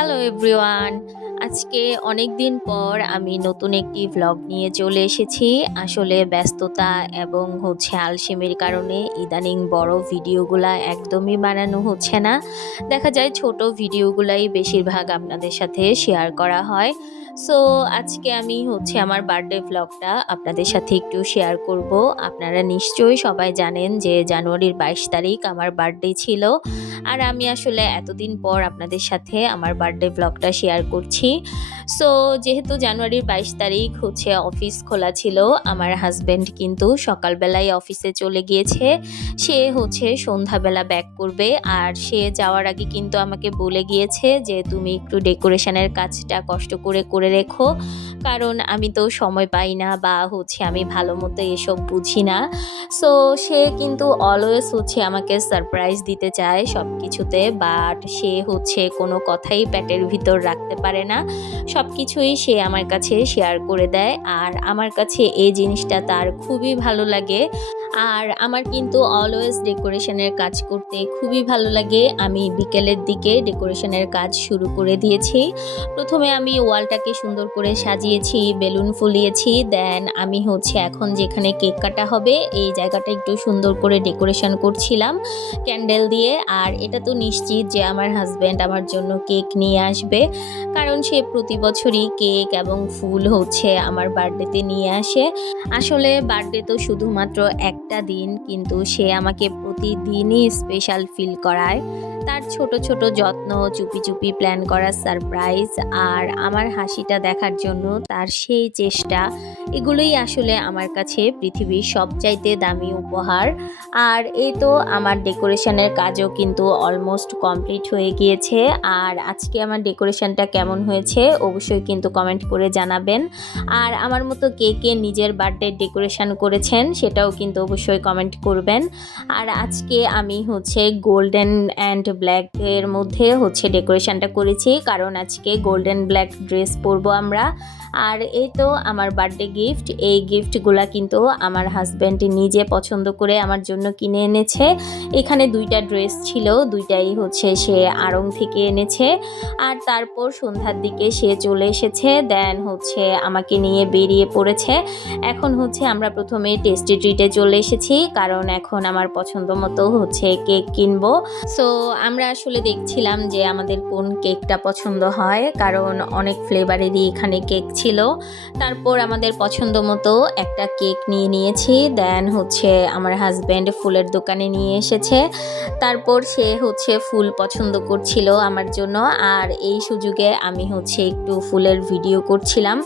Hello everyone. আজকে অনেক দিন পর আমি নতুন একটি ভ্লগ নিয়ে চলে এসেছি। আসলে ব্যস্ততা এবং আলসেমির কারণে ইদানিং বড় ভিডিওগুলা একদমই বানানো হচ্ছে না। দেখা যায় ছোট ভিডিওগুলাই বেশিরভাগ আপনাদের সাথে শেয়ার করা হয়। সো আজকে আমি আমার বার্থডে ভ্লগটা আপনাদের সাথে একটু শেয়ার করব। আপনারা নিশ্চয়ই সবাই জানেন যে জানুয়ারির ২২ তারিখ আমার বার্থডে ছিল। আর আমি আসলে এতদিন পর আপনাদের সাথে আমার বার্থডে ভ্লগটা শেয়ার করছি। সো যেহেতু জানুয়ারির ২২ তারিখ অফিস খোলা ছিল, আমার হাজব্যান্ড কিন্তু সকালবেলায় অফিসে চলে গিয়েছে। সে সন্ধ্যাবেলা ব্যাক করবে। আর সে যাওয়ার আগে কিন্তু আমাকে বলে গিয়েছে যে তুমি একটু ডেকোরেশনের কাজটা কষ্ট করে করে রেখো, কারণ আমি তো সময় পাই না বা আমি ভালো মতো এসব বুঝি না। সো সে কিন্তু অলওয়েজ আমাকে সারপ্রাইজ দিতে চায় সব কিছুতে, বাট সে কোনো কথাই পেটের ভিতর রাখতে পারে না। সব কিছুই সে আমার কাছে শেয়ার করে দেয়, আর আমার কাছে এই জিনিসটা তার খুবই ভালো লাগে। আর আমার কিন্তু অলওয়েজ ডেকোরেশনের কাজ করতে খুবই ভালো লাগে। আমি বিকেলের দিকে ডেকোরেশনের কাজ শুরু করে দিয়েছি। প্রথমে আমি ওয়ালটাকে সুন্দর করে সাজিয়েছি, বেলুন ফুলিয়েছি। দেন আমি এখন যেখানে কেক কাটা হবে এই জায়গাটা একটু সুন্দর করে ডেকোরেশন করছিলাম ক্যান্ডেল দিয়ে। আর এটা তো নিশ্চিত যে আমার হাজব্যান্ড আমার জন্য কেক নিয়ে আসবে, কারণ সে প্রতি বছরই কেক এবং ফুল আমার বার্থডেতে নিয়ে আসে। আসলে বার্থডে তো শুধুমাত্র একটা দিন, কিন্তু সে আমাকে প্রতিদিনই স্পেশাল ফিল করায়। তার ছোট ছোট যত্ন, চুপি চুপি প্ল্যান করা সারপ্রাইজ, আর আমার হাসিটা দেখার জন্য তার সেই চেষ্টা, এগুলোই আসলে আমার কাছে পৃথিবীর সবচাইতে দামি উপহার। আর এই তো আমার ডেকোরেশনের কাজও কিন্তু অলমোস্ট কমপ্লিট হয়ে গিয়েছে। আর আজকে আমার ডেকোরেশনটা কেমন হয়েছে অবশ্যই কিন্তু কমেন্ট করে জানাবেন। আর আমার মতো কে কে নিজের বার্থডে ডেকোরেশন করেছেন সেটাও কিন্তু অবশ্যই কমেন্ট করবেন। আর আজকে আমি গোল্ডেন অ্যান্ড ব্ল্যাকের মধ্যে ডেকোরেশনটা করেছি, কারণ আজকে গোল্ডেন ব্ল্যাক ড্রেস পরবো আমরা। আর এই তো আমার বার্থডে গিফট, এই গিফটগুলা কিন্তু আমার হাজব্যান্ড নিজে পছন্দ করে আমার জন্য কিনে এনেছে। এখানে দুইটা ড্রেস ছিল, দুইটাই সে আড়ং থেকে এনেছে। আর তারপর সন্ধ্যার দিকে সে চলে এসেছে, দেন আমাকে নিয়ে বেরিয়ে পড়েছে। এখন আমরা প্রথমে টেস্টি ট্রিটে চলে এসেছি, কারণ এখন আমার পছন্দ মতো কেক কিনবো। সো আমরা আসলে দেখছিলাম যে আমাদের কোন কেকটা পছন্দ হয়, কারণ অনেক ফ্লেভারেরই এখানে কেক ছিল। তারপর আমাদের পছন্দ মতো একটা কেক নিয়ে নিয়েছি। দেন আমার হাজব্যান্ড ফুলের দোকানে নিয়ে এসেছে। তারপর সে ফুল পছন্দ করছিল আমার জন্য, আর এই সুযোগে আমি একটু ফুলের ভিডিও করছিলাম,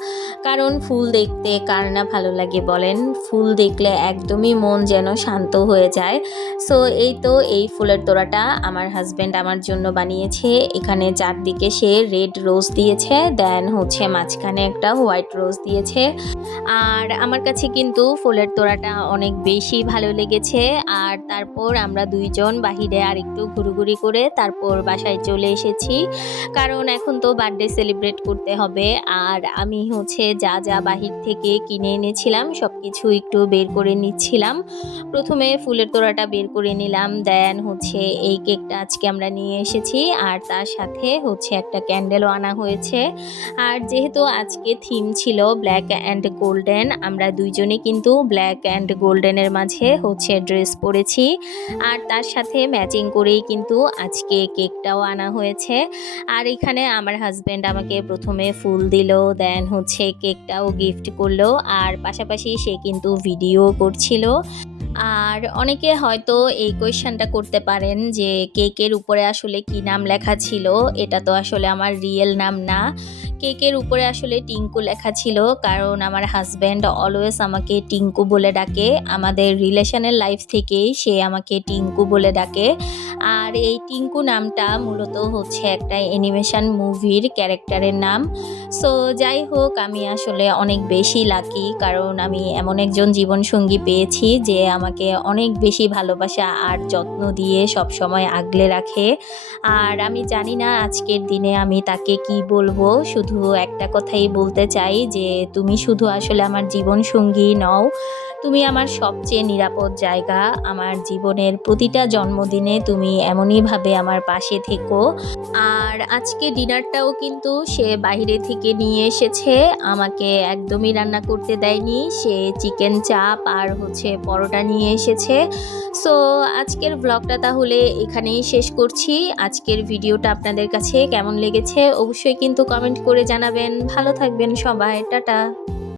কারণ ফুল দেখতে কার না ভালো লাগে বলেন। ফুল দেখলে একদমই মন যেন শান্ত হয়ে যায়। সো এই তো এই ফুলের তোড়াটা আমার হাজব্যান্ড আমার জন্য বানিয়েছে। এখানে চারদিকে সে রেড রোজ দিয়েছে, দেন মাঝখানে একটা হোয়াইট রোজ দিয়েছে। আর আমার কাছে কিন্তু ফুলের তোড়াটা অনেক বেশি ভালো লেগেছে। আর তারপর আমরা দুইজন বাহিরে আর একটু ঘুরঘুরি করে তারপর বাসায় চলে এসেছি, কারণ এখন তো বার্থডে সেলিব্রেট করতে হবে। আর আমি যা যা বাহির থেকে কিনে এনেছিলাম সব কিছু একটু বের করে নিচ্ছিলাম। প্রথমে ফুলের তোড়াটা বের করে নিলাম, দেন এই কেকটা আজকে আমরা নিয়ে এসেছি, আর তার সাথে একটা ক্যান্ডেলও আনা হয়েছে। আর যেহেতু আজকে থিম ছিল ব্ল্যাক অ্যান্ড গোল্ডেন, আমরা দুইজনে কিন্তু ব্ল্যাক অ্যান্ড গোল্ডেনের মাঝে ড্রেস পরেছি। আর তার সাথে ম্যাচিং করেই কিন্তু আজকে কেকটাও আনা হয়েছে। আর এখানে আমার হাজব্যান্ড আমাকে প্রথমে ফুল দিল, দেন কেকটাও গিফট করলো, আর পাশাপাশি সে কিন্তু ভিডিও করছিল। আর অনেকে হয়তো এই কোয়েশ্চেনটা করতে পারেন যে কেকের উপরে আসলে কি নাম লেখা ছিল। এটা তো আসলে আমার রিয়েল নাম না। কেকের উপরে আসলে টিঙ্কু লেখা ছিল, কারণ আমার হাজব্যান্ড অলওয়েজ আমাকে টিঙ্কু বলে ডাকে। আমাদের রিলেশনের লাইফ থেকেই সে আমাকে টিঙ্কু বলে ডাকে। আর এই টিঙ্কু নামটা মূলত একটা অ্যানিমেশন মুভির ক্যারেক্টারের নাম। সো যাই হোক, আমি আসলে অনেক বেশি লাকি, কারণ আমি এমন একজন জীবনসঙ্গী পেয়েছি যে আমাকে অনেক বেশি ভালোবাসা আর যত্ন দিয়ে সব সময় আগলে রাখে। আর আমি জানি না আজকের দিনে আমি তাকে কি বলবো, শুধু একটা কথাই বলতে চাই যে তুমি শুধু আসলে আমার জীবনসঙ্গী নও, তুমি আমার সবচেয়ে নিরাপদ জায়গা। আমার জীবনের প্রতিটা জন্মদিনে তুমি এমনইভাবে আমার পাশে থেকো। আর আজকে ডিনারটাও কিন্তু সে বাইরে থেকে নিয়ে এসেছে। আমাকে একদমই রান্না করতে দেয়নি। সে চিকেন চাপ আর পরোটা নিয়ে এসেছে। সো আজকের ব্লগটা তাহলে এখানেই শেষ করছি। আজকের ভিডিওটা আপনাদের কাছে কেমন লেগেছে অবশ্যই কিন্তু কমেন্ট করে জানাবেন। ভালো থাকবেন সবাই। টাটা।